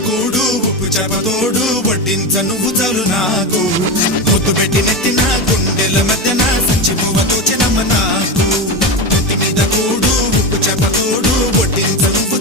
కూడు ఉప్పు చేపతోడు వడ్డించ నువ్వు చాలు నాకు ముద్దు పెట్టి నెత్తిన గుండెల మధ్యన సంచి పువ్వతో చినమ్మ నాకు ఇంటి మీద కూడు ఉప్పు చేపతోడు వడ్డించ నువ్వు